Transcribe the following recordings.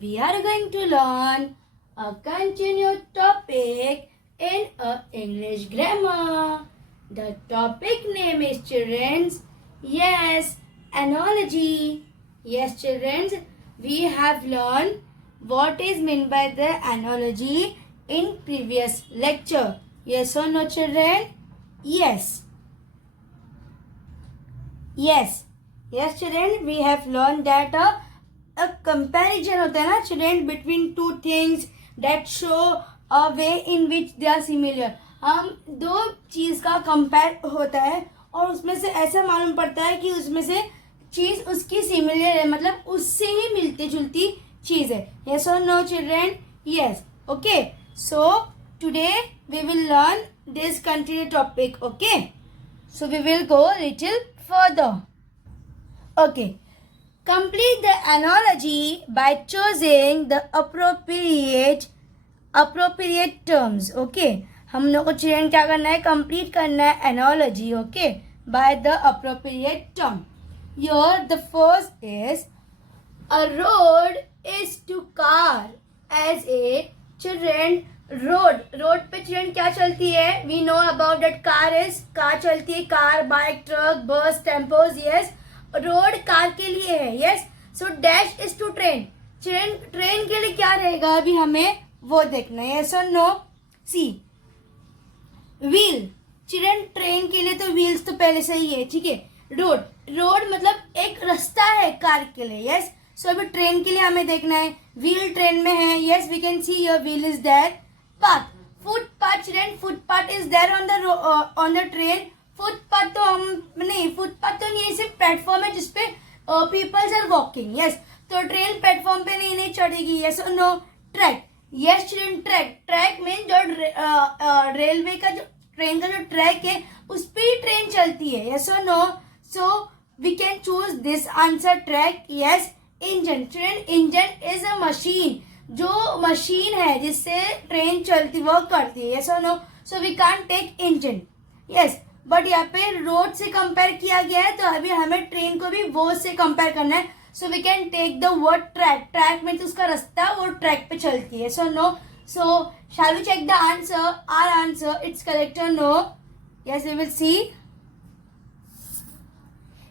we are going to learn a continued topic in English grammar. The topic name is children's. Yes, analogy. Yes, children's, we have learned what is meant by the analogy in previous lecture. Yes or no, children? Yes. Yes. Yes, children, we have learned that a comparison होता है ना children between two things that show a way in which they are similar. हम दो चीज का compare होता है और उसमें से ऐसा मालूम पड़ता है कि उसमें से चीज उसकी सिमिलर है, मतलब उससे ही मिलती जुलती चीज है. Yes or no, children? Yes. Okay. So today we will learn this continued topic. Okay. So we will go little further. Okay. Complete the analogy by choosing the appropriate terms. Okay. हम लोग को children क्या करना है, complete करना है analogy. Okay, by the appropriate term. Here the first is a road is to car as a children. Road पे children क्या चलती है, we know about that car चलती है, car, bike, truck, bus, tempos. Yes, road car के लिए है. Yes, so dash is to train. Children train के लिए क्या रहेगा, अभी हमें वो देखना है. यस और नो. सी व्हील. चिल्ड्रन ट्रेन के लिए तो व्हील्स तो पहले से ही है, ठीक है. रोड मतलब एक रास्ता है कार के लिए. यस, सो अभी ट्रेन के लिए हमें देखना है, व्हील ट्रेन में है. Yes, we can see your wheel is there. Path, footpath. Children footpath is there on the train. Footpath तो हम नहीं, फुटपाथ तो नहीं, सिर्फ प्लेटफॉर्म है जिसपे पीपल्स आर वॉकिंग. यस, तो ट्रेन प्लेटफॉर्म पे नहीं चढ़ेगी. यस और no. Track. Yes children, track mean जो रेलवे का जो ट्रेन का जो ट्रैक है उस पे ही ट्रेन चलती है. यस और no. So we can choose this answer, track. Yes. Engine. Train engine is a machine, जो मशीन है जिससे ट्रेन चलती वर्क करती है. यस और no. So we can't take engine. Yes, but यहाँ पे रोड से कंपेयर किया गया है तो अभी हमें ट्रेन को भी वो से कंपेयर करना है. So we can take the word track. Track में तो उसका रास्ता वो ट्रैक पे चलती है. So no. So shall we check the answer, our answer, it's correct और no. Yes, we will see.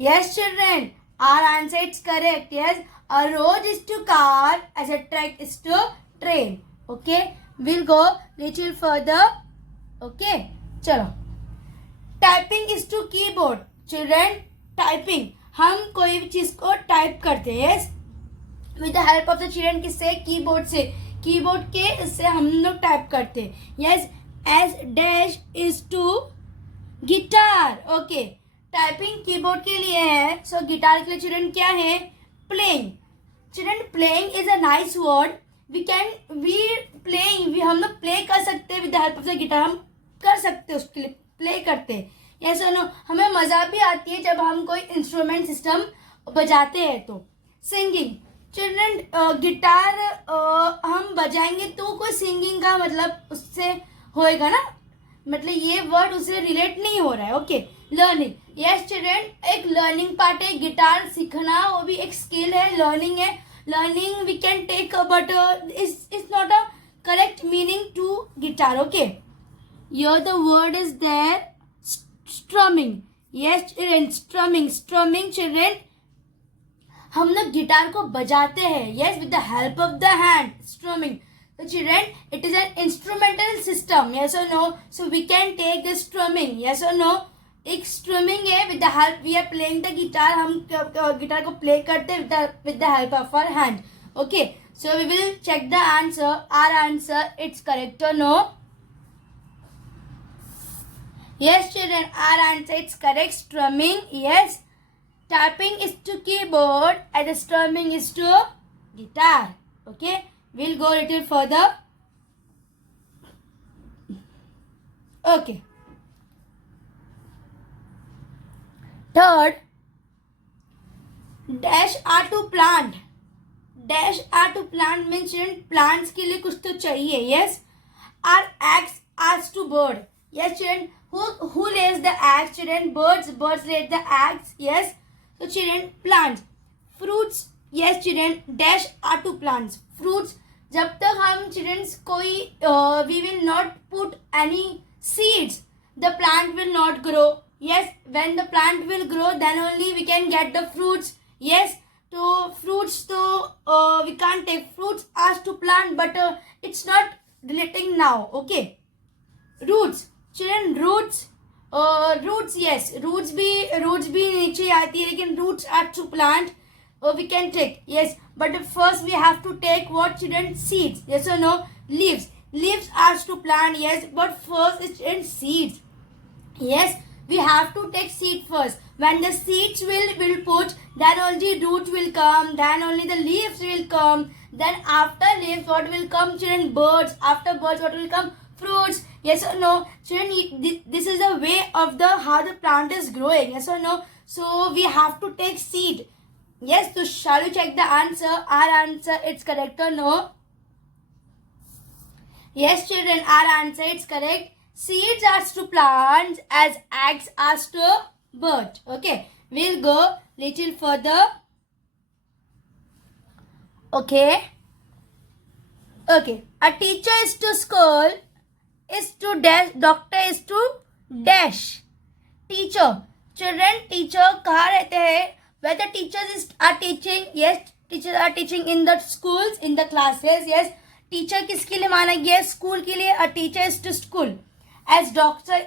Yes, children, our answer is correct. Yes, a road is to car as a track is to train. Okay, we'll go little further. Okay, चलो. Typing is to keyboard. Children, typing, हम कोई भी चीज को type करते हैं. Yes, with the help of the children, किससे, keyboard से. कीबोर्ड के इससे हम लोग टाइप करते हैं. Yes, as dash is to guitar. Okay, typing keyboard के लिए है. सो गिटार के लिए चिल्ड्रन क्या है, playing. Children playing is a nice word. We playing, हम लोग प्ले कर सकते हैं with the help of the guitar. हम कर सकते हैं, उसके लिए प्ले करते हैं. यस और नो. हमें मजा भी आती है जब हम कोई इंस्ट्रूमेंट सिस्टम बजाते हैं. तो सिंगिंग. चिल्ड्रन गिटार हम बजाएंगे तो कोई सिंगिंग का मतलब उससे होएगा ना, मतलब ये वर्ड उससे रिलेट नहीं हो रहा है. ओके. लर्निंग. यस चिल्ड्रन, एक लर्निंग पार्ट है. गिटार सीखना वो भी एक स्किल है, लर्निंग है. Learning we can take but is not a correct meaning to guitar. Okay, here the word is there strumming. Yes children, strumming children, हम लोग गिटार को बजाते हैं. Yes, with the help of the hand. Strumming. So children, it is an instrumental system. Yes or no? So we can take the strumming. Yes or no? एक strumming है, with the help we are playing the guitar. हम guitar को play करते हैं with the help of our hand. Okay. So we will check the answer. Our answer, it's correct or no? Yes children, our answer it's correct. Strumming. Yes. Tapping is to keyboard and the strumming is to guitar. Okay. We'll go a little further. Okay. Third, dash are to plant. Dash are to plant means plants के लिए कुछ तो चाहिए. Yes. Our axe as to bird. Yes children, who lays the axe? Children, birds lay the axe. Yes. So children, plants. Fruits Yes children, dash are two plants. Fruits, जब तक हम children's कोई we will not put any seeds, the plant will not grow. Yes, when the plant will grow, then only we can get the fruits. Yes, so fruits, so we can't take fruits as to plant, but it's not relating now. Okay, roots children, roots yes, roots भी नीचे आती है, लेकिन roots are to plant. We can take, yes, but first we have to take what children? Seeds. Yes or no? Leaves are to plant, yes, but first it's in seeds. Yes, we have to take seed first. When the seeds will put, then only root will come, then only the leaves will come, then after leaves what will come children? Birds. After birds what will come? Fruits. Yes or no children? This is the way of the how the plant is growing. Yes or no? So we have to take seed. Yes, so shall we check the answer? Our answer it's correct or no? Yes children, our answer is correct. Seeds are to plants as eggs are to birds. Okay, we'll go little further. Okay. A teacher is to school, is to dash, doctor is to dash. Teacher. Children, teacher कहाँ रहते हैं? Whether teachers are teaching, yes, teachers are teaching in the schools, in the classes, yes. Teacher किसके लिए माना गया? School के लिए. A teacher is to school. As doctor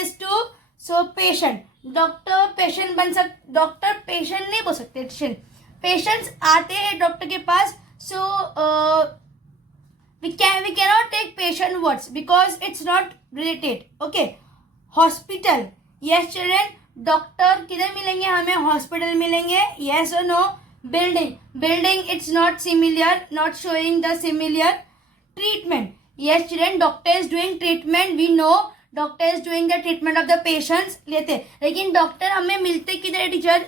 is to, so patient. Doctor patient बन doctor patient नहीं बोल सकते. Patients आते हैं doctor के पास, so we cannot take patient words because it's not related. Okay. Hospital. Yes children, doctor किधर मिलेंगे हमें? हॉस्पिटल मिलेंगे. yes or no? building it's not similar, not showing the similar. Treatment. yes children, doctor is doing treatment. We know doctor is doing the treatment of the patients. लेते, लेकिन doctor हमें मिलते किधर? Teacher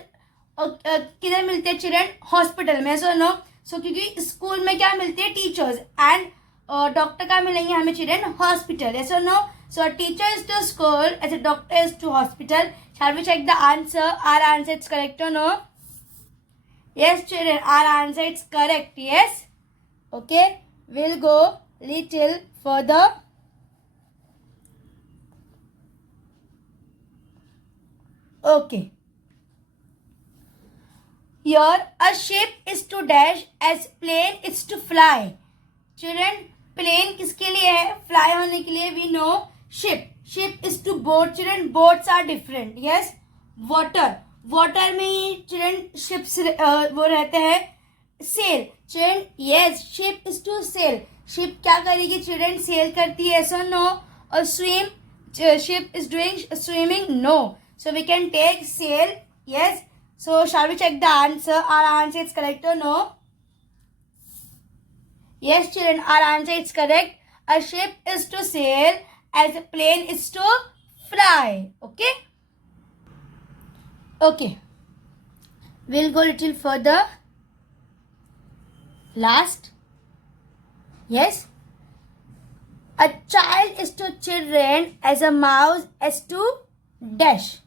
किधर मिलते children? Hospital में. so no, so क्योंकि school में क्या मिलते हैं? टीचर्स. एंड डॉक्टर का मिलेंगे हमें children? Hospital. yes or no? So a teacher is to school, as a doctor is to hospital. Shall we check the answer? Our answer is correct or no? Yes children, our answer is correct. Yes. Okay, we'll go little further. Okay. Here a ship is to dash as plane is to fly. Children, plane किसके लिए है? Fly होने के लिए. We know ship is to boat. Children, boats are different. yes. water में ही children ships वो रहते हैं. sail. children, yes, ship is to sail. ship क्या करेगी children? sail करती है. yes or no? or swim, ship is doing swimming? no. so we can take sail. yes. so shall we check the answer? Our answer is correct or no? Yes children, our answer is correct. A ship is to sail as a plane is to fly. Okay. Okay. We'll go little further. Last. Yes. A child is to children as a mouse is to dash.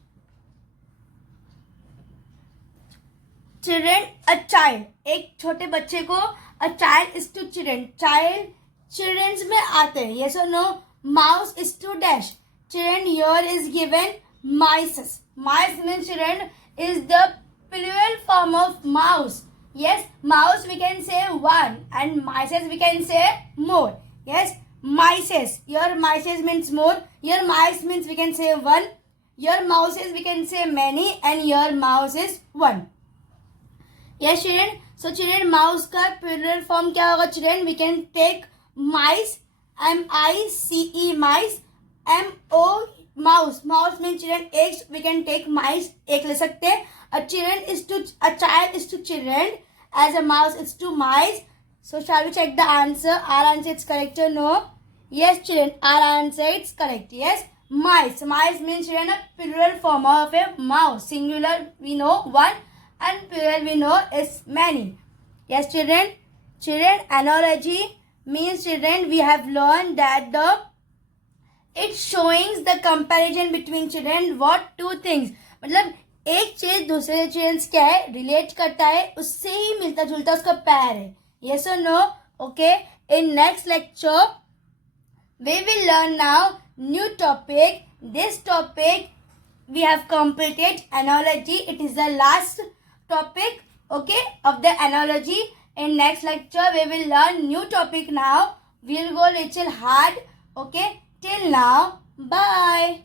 Children, a child. एक छोटे बच्चे को a child is to children. Children's में आते हैं. yes or no? Mouse is to dash. Children, here is given mice. Mice means children is the plural form of mouse. Yes, mouse we can say one and mices we can say more. Yes, mices. Your mices means more. Your mice means we can say one. Your mouses we can say many and your mouse is one. Yes children. So children, mouse का plural form क्या होगा children? We can take mice. M-I-C-E mice. M-O mouse. Mouse means children एक. We can take mice एक ले सकते हैं. A child is to children as a mouse is to mice. So shall we check the answer? Our answer is correct or no? Yes children, our answer is correct. Yes, mice. Mice means children a plural form of a mouse. Singular we know one and plural we know is many. Yes children. Children, analogy means children we have learned that it showing the comparison between children what two things. मतलब एक चीज दूसरे चीज क्या है, relate करता है, उससे ही मिलता जुलता उसका पैर है. Yes or no? Okay. In next lecture, we will learn now new topic. This topic we have completed analogy. It is the last topic, okay, of the analogy. In next lecture, we will learn new topic now. We will go little hard. Okay. Till now, bye.